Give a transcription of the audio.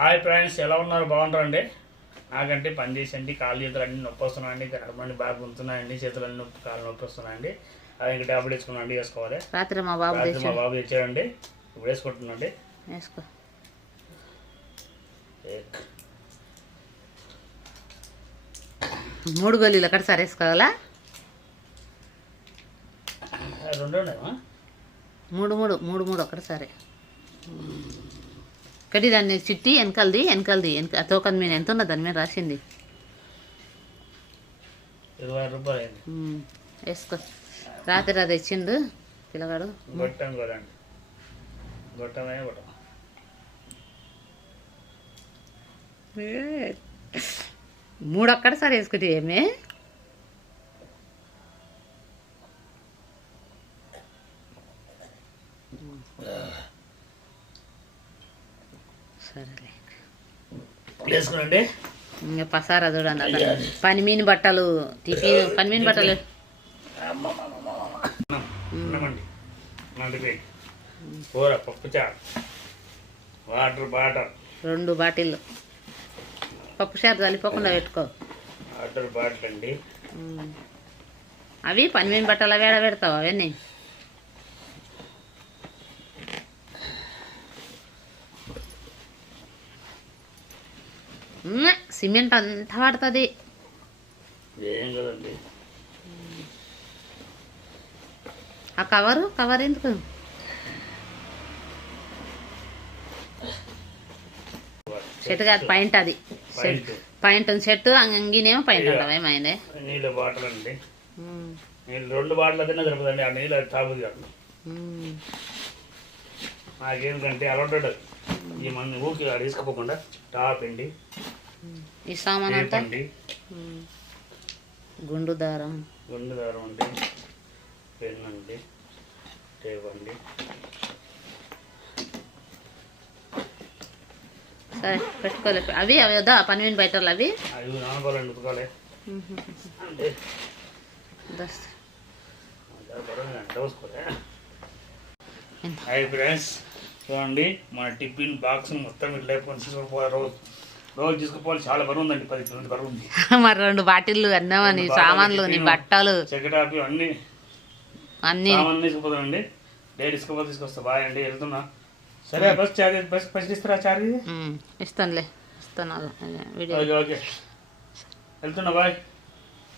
Hi friends, ఎలా ఉన్నారు? బాగుంటారండి? నాకంటే పని చేసండి కాళ్ళు చేతులు అన్నీ నొప్పి వస్తున్నాయండి, కడమండి బాగా గుంతున్నాయండి, చేతులు అన్నీ నొప్పి కాళ్ళు నొప్పి వస్తున్నాయండి. అది ఇంకా ట్యాబ్లెట్ వేసుకున్నాండి, వేసుకోవాలి. రాత్రి మా బాబు తెచ్చాడండి, ఇప్పుడు వేసుకుంటున్నాండి. వేసుకో. 3 గోళీలు ఒకటిసారి వేసుకోవాలా? 3 ఒకటిసారి కడి. దాన్ని చిట్టి వెనకాలది తోకది మీద ఎంత ఉన్నది దాని మీద రాసింది. 20 రూపాయలు వేసుకో. రాత్రి అది ఇచ్చిండు పిల్లగాడు. గొట్టం కదండి, గొట్టమే గొట్టం. 3 ఒక్కటిసారి వేసుకుంటే ఏమే సరేలే వేసుకునండి. ఇంకా పసారా చూడండి. పనిమీని బట్టలు పనిమీని బట్టలు కూర పప్పుచారు, వాటర్ 2 బాటిళ్ళు పప్పుచారు చల్లిపోకుండా పెట్టుకో. వాటర్ బాటిల్ అండి. అవి పనిమీని బట్టలు అవి పెడతావు అవన్నీ. సిమెంట్ అంతా పడుతుంది. ఏం కదండి. ఆ కవర్ ఎందుకు? షర్ట్ కాదు, పాయింట్. అది పాయింట్ ఉంది. షర్ట్ అంగినేమో పాయింట్ ఉంటావా? ఏమైంది? నీళ్ళ బాటిల్ అండి. నీళ్ళు 2 బాటిల్ తిన్నా సరిపోదండి. ఆ నీళ్ళు అది తాగుది కాదు. నాకేంటంటే అలవాటు ఈ మంది ఊరికి తీసుకుపోకుండా టాప్ అండి. ఈ సామాన్ అంతా గుండు దారం అండి, పెన్ అండి, టేప్ అండి. సరే పెట్టుకోలే. అవి వద్దా పనిమీని బయటలు అవి నానుకోవాలండి, ఉతకాలి. హాయ్ ఫ్రెండ్స్, చూడండి మన టిఫిన్ బాక్స్ మొత్తం ఇట్లా తీసుకుపోవాలి. రోజు తీసుకుపోవాలి. చాలా బరువు ఉందండి, 10 కిలోల బరువు ఉంది. మరి 2 బాటిళ్ళు అన్నామని సామాన్లు నీ బట్టలు చెక్కటాపి అన్ని సామాన్లు తీసుకుపోతానండి. డైలీ తీసుకొస్తా. బాయ్ అండి, వెళ్తున్నా. సరే, బస్ ఇస్తారా? చార్జ్ ఇస్తానులే, ఇస్తాను. ఓకే, వెళ్తున్నా. బాయ్.